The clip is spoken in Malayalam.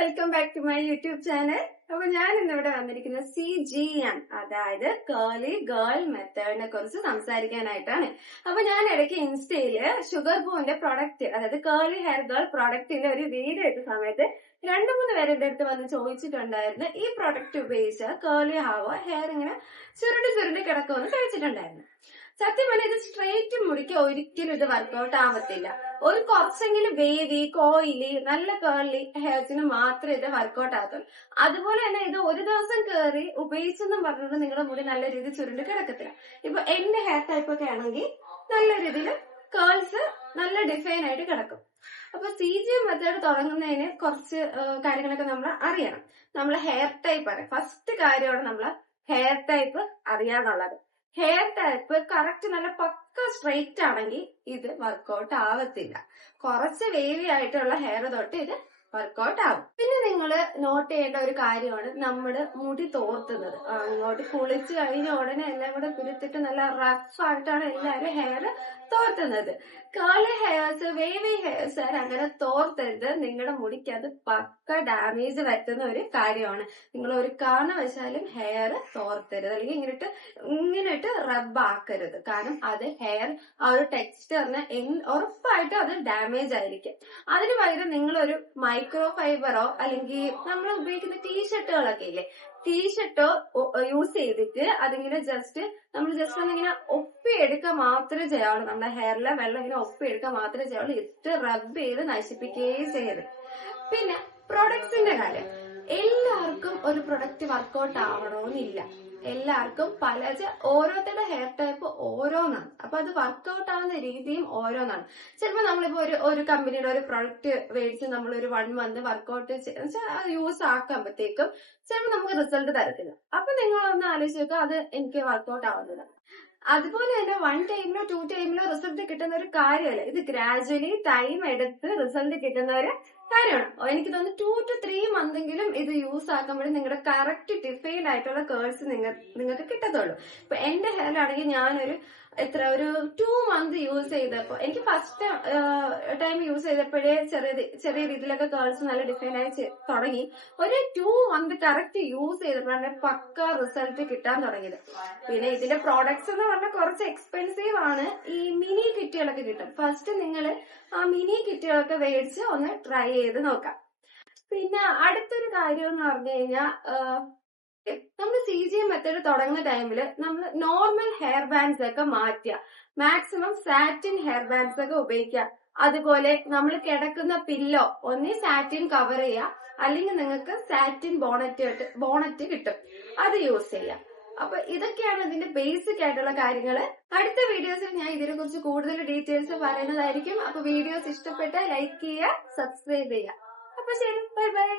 Welcome back to my YouTube channel. അപ്പൊ ഞാൻ ഇന്നിവിടെ വന്നിരിക്കുന്നത് CGM, അതായത് കേളി ഗേൾ മെത്തേഡിനെ കുറിച്ച് സംസാരിക്കാനായിട്ടാണ്. അപ്പൊ ഞാൻ ഇടയ്ക്ക് ഇൻസ്റ്റയില് ഷുഗർ ബൂന്റെ പ്രൊഡക്റ്റ്, അതായത് കേളി ഹെയർ ഗേൾ പ്രൊഡക്റ്റിന്റെ ഒരു വീഡിയോ ഇട്ട സമയത്ത് 2-3 പേര് എന്റെ അടുത്ത് വന്ന് ചോദിച്ചിട്ടുണ്ടായിരുന്നു, ഈ പ്രൊഡക്റ്റ് ഉപയോഗിച്ച് കേളി ആവോ, ഹെയർ ഇങ്ങനെ ചുരുണ്ടി കിടക്കുമെന്ന് ചോദിച്ചിട്ടുണ്ടായിരുന്നു. സത്യം പറഞ്ഞാൽ ഇത് സ്ട്രെയിറ്റ് മുടിക്ക് ഒരിക്കലും ഇത് വർക്ക്ഔട്ട് ആവത്തില്ല. ഒരു കുറച്ചെങ്കിലും വേവി കോയിലി നല്ല കേളി ഹെയർസിന് മാത്രമേ ഇത് വർക്ക്ഔട്ട് ആകത്തുള്ളൂ. അതുപോലെ തന്നെ ഇത് ഒരു ദിവസം കയറി ഉപയോഗിച്ചെന്നും പറഞ്ഞിട്ട് നിങ്ങളുടെ മുടി നല്ല രീതിയിൽ ചുരുണ്ട് കിടക്കത്തില്ല. ഇപ്പൊ എന്റെ ഹെയർ ടൈപ്പ് ഒക്കെ ആണെങ്കിൽ നല്ല രീതിയിൽ കേൾസ് നല്ല ഡിഫൈൻ ആയിട്ട് കിടക്കും. അപ്പൊ CGM മെത്തേഡ് തുടങ്ങുന്നതിന് കുറച്ച് കാര്യങ്ങളൊക്കെ നമ്മൾ അറിയണം. നമ്മളെ ഹെയർ ടൈപ്പ് അറിയാം. ഫസ്റ്റ് കാര്യമാണ് നമ്മളെ ഹെയർ ടൈപ്പ് അറിയാന്നുള്ളത്. ഹെയർ ടൈപ്പ് കറക്റ്റ് നല്ല പക്ക സ്ട്രെയിറ്റ് ആണെങ്കിൽ ഇത് വർക്ക്ഔട്ട് ആവത്തില്ല. കുറച്ച് വേവി ആയിട്ടുള്ള ഹെയർ തൊട്ട് ഇത് വർക്ക്ഔട്ട് ആവും. പിന്നെ നിങ്ങൾ നോട്ട് ചെയ്യേണ്ട ഒരു കാര്യമാണ് നമ്മുടെ മുടി തോർത്തുന്നത്. അങ്ങോട്ട് കുളിച്ച് കഴിഞ്ഞ ഉടനെ എല്ലാം കൂടെ പിടിച്ചിട്ട് നല്ല റഫ് ആയിട്ടാണ് എല്ലാവരും ഹെയർ തോർത്തുന്നത്. കേളി ഹെയർസ്, വേവി ഹെയർസ് അങ്ങനെ തോർത്തരുത്. നിങ്ങളുടെ മുടിക്ക് അത് പക്ക ഡാമേജ് വരുത്തുന്ന ഒരു കാര്യമാണ്. നിങ്ങൾ ഒരു കാരണവശാലും ഹെയർ തോർത്തരുത്, അല്ലെങ്കിൽ ഇങ്ങനെയിട്ട് റബ്ബ് ആക്കരുത്. കാരണം അത് ഹെയർ ആ ഒരു ടെക്സ്ചറിന് ഉറപ്പായിട്ടും അത് ഡാമേജ് ആയിരിക്കും. അതിന് പകരം നിങ്ങളൊരു മൈക്രോ ഫൈബറോ അല്ലെങ്കിൽ നമ്മൾ ഉപയോഗിക്കുന്ന ടീഷർട്ടുകളൊക്കെ ഇല്ലേ, ടീഷർട്ടോ യൂസ് ചെയ്തിട്ട് അതിങ്ങനെ നമ്മൾ ജസ്റ്റ് ഒന്നിങ്ങനെ ഒപ്പിയെടുക്കുക മാത്രമേ ചെയ്യാവുള്ളൂ. നമ്മുടെ ഹെയറിലെ വെള്ളം ഇങ്ങനെ ഒപ്പിയെടുക്കുക മാത്രമേ ചെയ്യാവുള്ളൂ. ഇട്ട് റബ്ബ് ചെയ്ത് നശിപ്പിക്കുകയും ചെയ്യരുത്. പിന്നെ പ്രൊഡക്ട്സിന്റെ കാര്യം, എല്ലാവർക്കും ഒരു പ്രൊഡക്റ്റ് വർക്ക്ഔട്ട് ആവണമെന്നില്ല. എല്ലാവർക്കും ഓരോരുത്തരുടെ ഹെയർ ടൈപ്പ് ഓരോന്നാണ്. അപ്പൊ അത് വർക്ക്ഔട്ട് ആവുന്ന രീതിയും ഓരോന്നാണ്. ചിലപ്പോൾ നമ്മളിപ്പോ ഒരു കമ്പനിയുടെ ഒരു പ്രൊഡക്റ്റ് മേടിച്ച് നമ്മൾ ഒരു 1 മന്ത് വർക്ക്ഔട്ട് യൂസ് ആക്കുമ്പോഴത്തേക്കും ചിലപ്പോൾ നമുക്ക് റിസൾട്ട് തരത്തില്ല. അപ്പൊ നിങ്ങളൊന്ന് ആലോചിച്ച് നോക്കുക, അത് എനിക്ക് വർക്ക്ഔട്ട് ആവുന്നില്ല. അതുപോലെ തന്നെ 1 ടൈമിലോ 2 ടൈമിലോ റിസൾട്ട് കിട്ടുന്ന ഒരു കാര്യമല്ല. ഇത് ഗ്രാജുവലി ടൈം എടുത്ത് റിസൾട്ട് കിട്ടുന്ന ഒരു കാര്യമാണ്. എനിക്ക് തോന്നുന്നു 2 to 3 മന്തെങ്കിലും ഇത് യൂസ് ആക്കുമ്പോഴും നിങ്ങളുടെ കറക്റ്റ് ഡിഫൈൻഡ് ആയിട്ടുള്ള കേൾസ് നിങ്ങൾക്ക് കിട്ടത്തുള്ളൂ. ഇപ്പൊ എന്റെ ഹെയറിലാണെങ്കിൽ ഞാനൊരു 2 മന്ത് യൂസ് ചെയ്തപ്പോ, എനിക്ക് ഫസ്റ്റ് ടൈം യൂസ് ചെയ്തപ്പോഴേ ചെറിയ രീതിയിലൊക്കെ കേൾസ് നല്ല ഡിഫൈൻ ആയി തുടങ്ങി. ഒരു 2 മന്ത് കറക്റ്റ് യൂസ് ചെയ്തപ്പോഴാണ് പക്ക റിസൾട്ട് കിട്ടാൻ തുടങ്ങിയത്. പിന്നെ ഇതിന്റെ പ്രോഡക്ട്സ് എന്ന് പറഞ്ഞാൽ കുറച്ച് എക്സ്പെൻസീവ് ആണ്. ഈ മിനി കിറ്റുകളൊക്കെ കിട്ടും. ഫസ്റ്റ് നിങ്ങൾ ആ മിനി കിറ്റുകളൊക്കെ മേടിച്ച് ഒന്ന് ട്രൈ ചെയ്ത് നോക്കാം. പിന്നെ അടുത്തൊരു കാര്യം എന്ന് പറഞ്ഞു കഴിഞ്ഞാൽ, നമ്മൾ CGM മെത്തേഡ് തുടങ്ങുന്ന ടൈമിൽ നമ്മൾ നോർമൽ ഹെയർ ബാൻഡ്സ് ഒക്കെ മാറ്റുക. മാക്സിമം സാറ്റിൻ ഹെയർ ബാൻഡ്സ് ഒക്കെ ഉപയോഗിക്കുക. അതുപോലെ നമ്മൾ കിടക്കുന്ന പില്ലോ ഒന്നി സാറ്റിൻ കവർ ചെയ്യുക, അല്ലെങ്കിൽ നിങ്ങൾക്ക് സാറ്റിൻ ബോണറ്റ് കിട്ടും, അത് യൂസ് ചെയ്യാം. അപ്പൊ ഇതൊക്കെയാണ് ഇതിന്റെ ബേസിക് ആയിട്ടുള്ള കാര്യങ്ങള്. അടുത്ത വീഡിയോസിൽ ഞാൻ ഇതിനെ കുറിച്ച് കൂടുതൽ ഡീറ്റെയിൽസ് പറയുന്നതായിരിക്കും. അപ്പൊ വീഡിയോസ് ഇഷ്ടപ്പെട്ടാൽ ലൈക്ക് ചെയ്യുക, സബ്സ്ക്രൈബ് ചെയ്യുക. അപ്പൊ ശരി, ബൈ ബൈ.